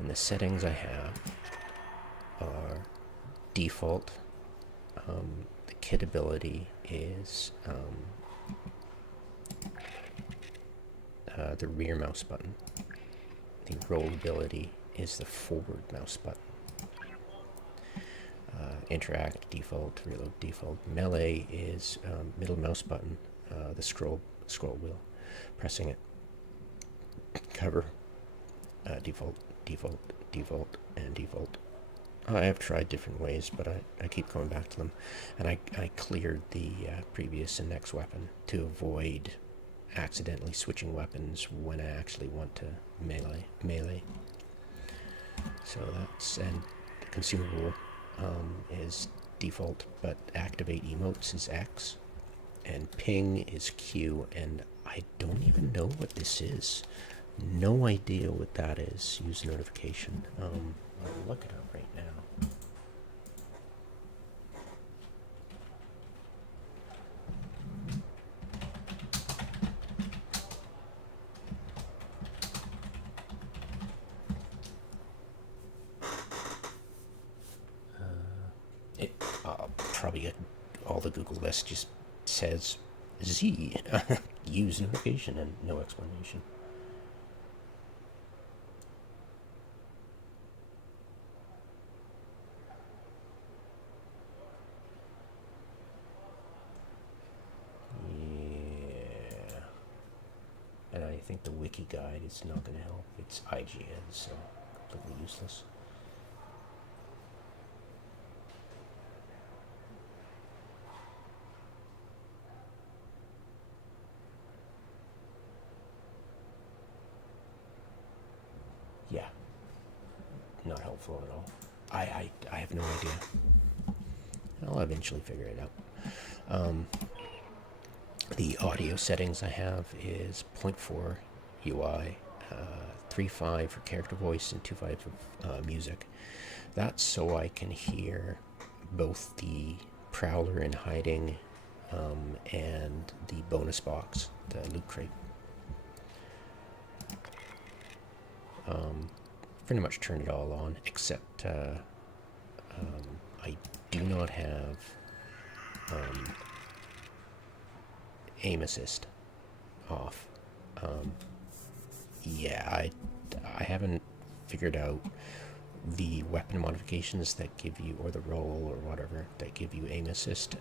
And the settings I have are default. The kit ability is the rear mouse button. The roll ability is the forward mouse button. Interact default, reload default. Melee is middle mouse button, the scroll wheel, pressing it. Cover, default, and default. I have tried different ways, but I keep coming back to them. And I cleared the previous and next weapon to avoid accidentally switching weapons when I actually want to melee. So that's, and the consumable is default, but activate emotes is X, and ping is Q, and I don't even know what this is. No idea what that is. Use notification. I'll look it up right now. Probably all the Google list just says Z. Use notification and no explanation. Yeah. And I think the wiki guide is not going to help. It's IGN, so completely useless. Yeah, not helpful at all. I have no idea. I'll eventually figure it out. The audio settings I have is 0.4 UI, 3.5 for character voice, and 2.5 for music. That's so I can hear both the Prowler in hiding and the bonus box, the loot crate. Pretty much turned it all on, except I do not have aim assist off. Yeah, I haven't figured out the weapon modifications that give you, or the roll or whatever, that give you aim assist.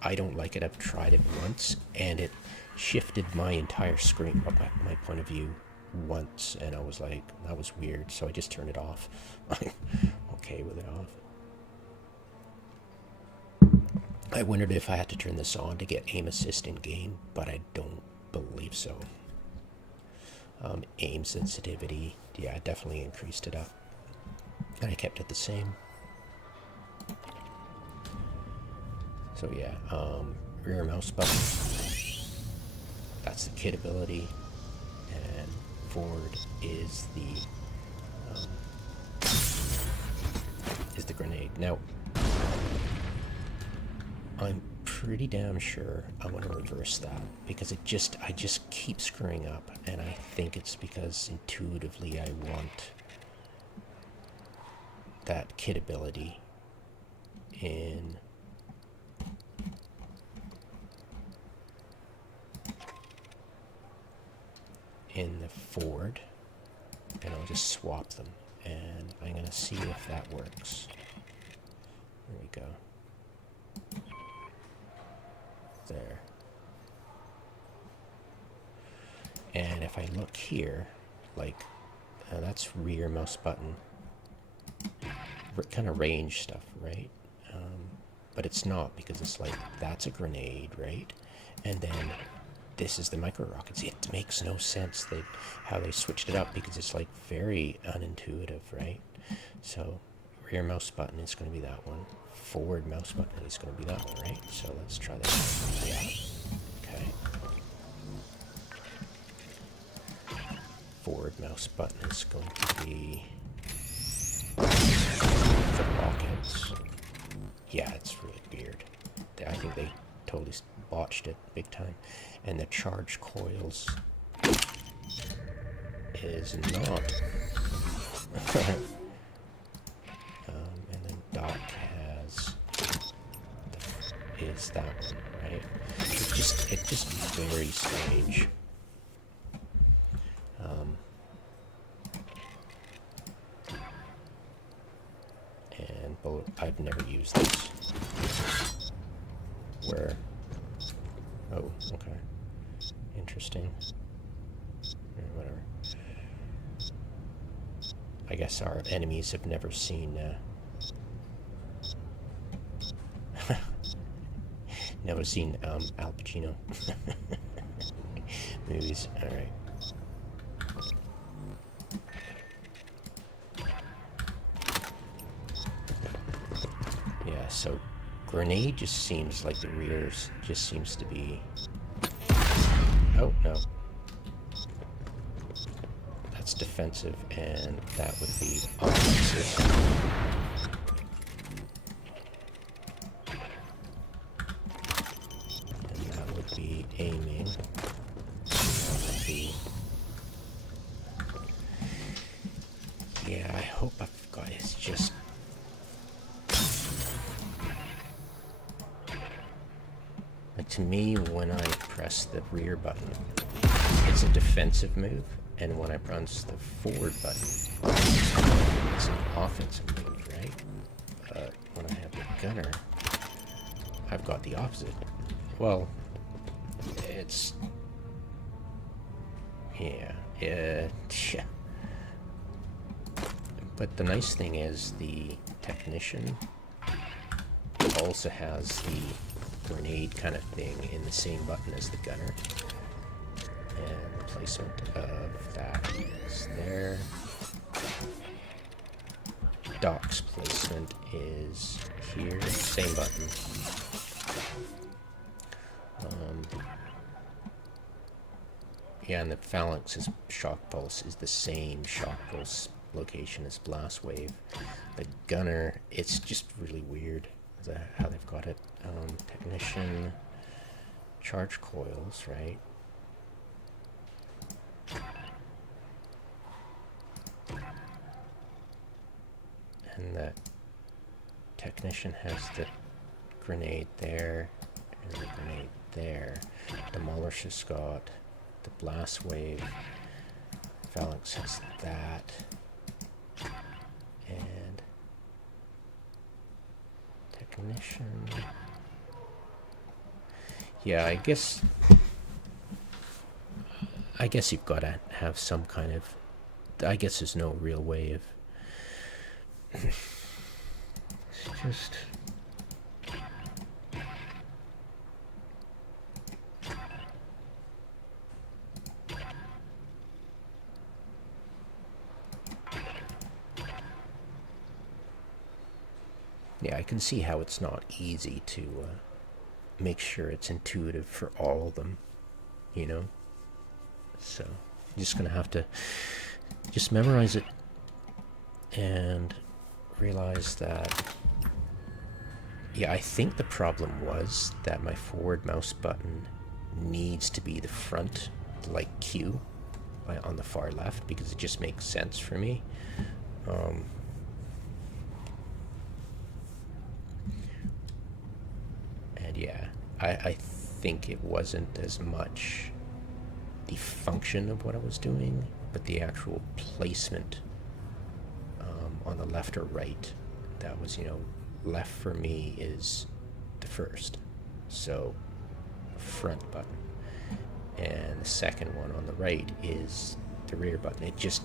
I don't like it. I've tried it once, and it shifted my entire screen, my point of view once, and I was like, that was weird, so I just turned it off. I'm okay with it off. I wondered if I had to turn this on to get aim assist in game, but I don't believe so. Aim sensitivity, yeah, I definitely increased it up, and I kept it the same. So yeah, rear mouse button, that's the kit ability, and forward is the grenade. Now, I'm pretty damn sure I want to reverse that, because I just keep screwing up, and I think it's because intuitively I want that kit ability in the forward, and I'll just swap them, and I'm gonna see if that works. There we go. There. And if I look here, like, that's rear mouse button, kind of range stuff, right? But it's not, because it's like, that's a grenade, right? And then this is the micro rockets. It makes no sense how they switched it up, because it's like very unintuitive, right? So rear mouse button is going to be that one. Forward mouse button is going to be that one, right? So let's try that. Yeah. Okay. Forward mouse button is going to be the rockets. Yeah, it's really weird. I think they totally botched it big time. And the charge coils is not. And then dock is that one, right? It just very strange. And I've never used this. Where? Oh, okay. Interesting. Whatever. I guess our enemies have never seen Al Pacino movies. All right. Yeah. So, grenade just seems like the rears just seems to be. Oh no. That's defensive, and that would be offensive. And that would be aiming. That would be... Yeah, I hope I've got it. It's just... Like, to me, when I press the rear button, it's a defensive move. And when I press the forward button, it's an offensive move, right? But when I have the gunner, I've got the opposite. Well, it's... Yeah. But the nice thing is the technician also has the grenade kind of thing in the same button as the gunner. And the placement of that is there. Dock's placement is here, same button. Yeah, and the phalanx's shock pulse is the same shock pulse location as blast wave. The gunner, it's just really weird how they've got it. Technician, charge coils, right? And that technician has the grenade there, and the grenade there. Demolisher's got the blast wave. Phalanx has that. And technician. Yeah, I guess you've got to have some kind of... I guess there's no real way of... It's just... Yeah, I can see how it's not easy to make sure it's intuitive for all of them, you know? So, you're just gonna have to just memorize it and realize that... Yeah, I think the problem was that my forward mouse button needs to be the front, like Q, on the far left, because it just makes sense for me. And yeah, I think it wasn't as much the function of what I was doing, but the actual placement on the left or right. That was, left for me is the first, so front button, and the second one on the right is the rear button. It just,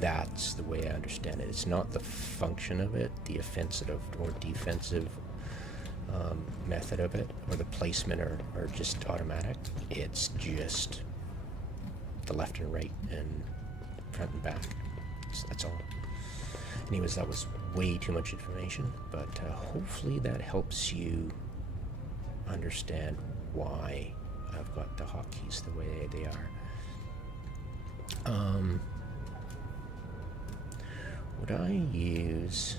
that's the way I understand it. It's not the function of it, the offensive or defensive method of it, or the placement are just automatic. It's just the left and right and front and back. So that's all. Anyways, that was way too much information, but hopefully that helps you understand why I've got the hotkeys the way they are. Would I use...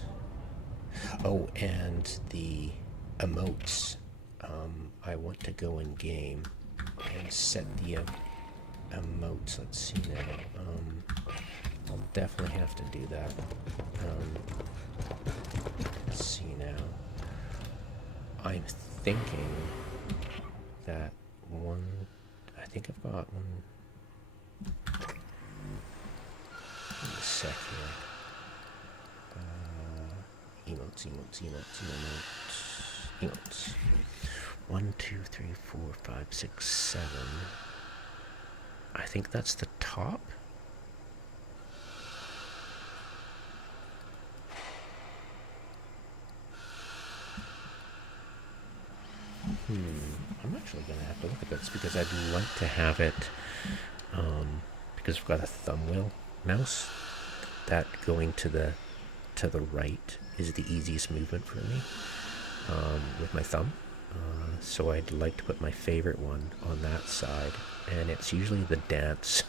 Oh, and the emotes. I want to go in game and set the emotes. Let's see now. I'll definitely have to do that. Let's see now. I'm thinking that one. I think I've got one. Give me a sec here. Emotes. Emotes. 1, 2, 3, 4, 5, 6, 7. I think that's the top. I'm actually going to have to look at this because I'd like to have it, because I've got a thumb wheel mouse, that going to the right is the easiest movement for me with my thumb. So I'd like to put my favorite one on that side, and it's usually the dance.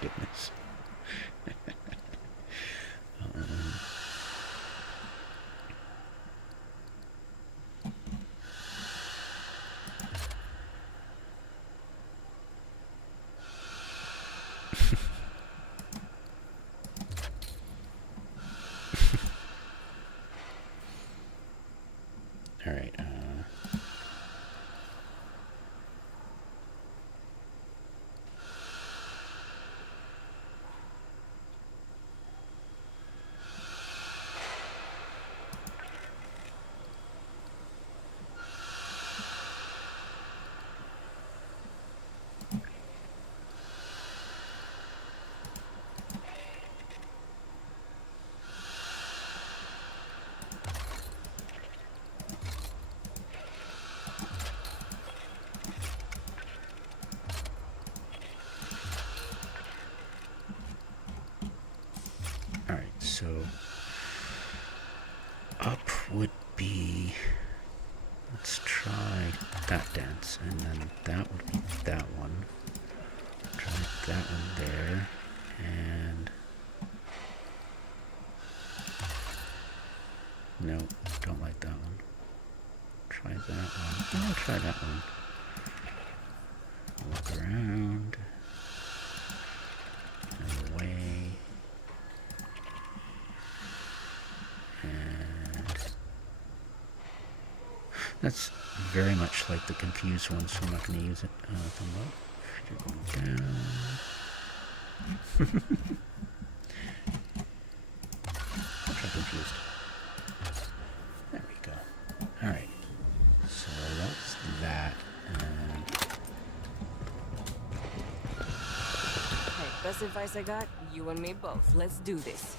Goodness. All right. So up would be, let's try that dance, and then that would be that one. Try that one there, and no, don't like that one. Try that one. I'll try that one. Look around and away. That's very much like the confused one, so I'm not going to use it. Thumb up. You're going down. I'm confused. There we go. Alright. So that's that. And hey, best advice I got? You and me both. Let's do this.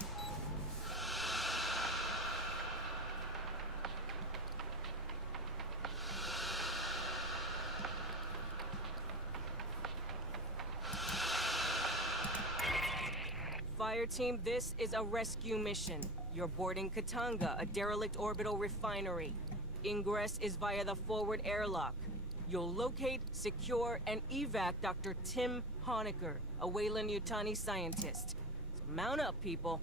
Fireteam, this is a rescue mission. You're boarding Katanga, a derelict orbital refinery. Ingress is via the forward airlock. You'll locate, secure, and evac Dr. Tim Honecker, a Weyland-Yutani scientist. So mount up, people.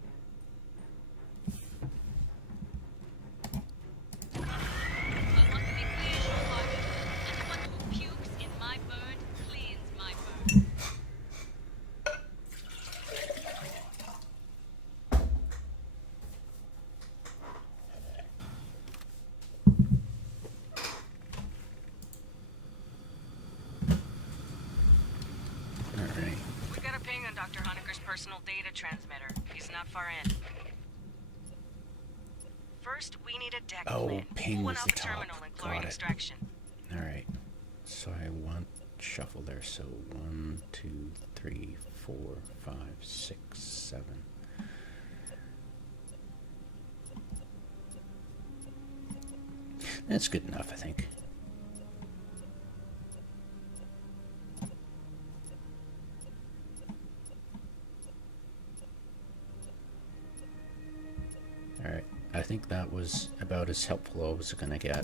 Dr. Honecker's personal data transmitter. He's not far in. First, we need a deck plan. ping was the top. Terminal and chlorine extraction. Alright. So I want shuffle there. So 1, 2, 3, 4, 5, 6, 7. That's good enough, I think. Alright, I think that was about as helpful as I was going to get.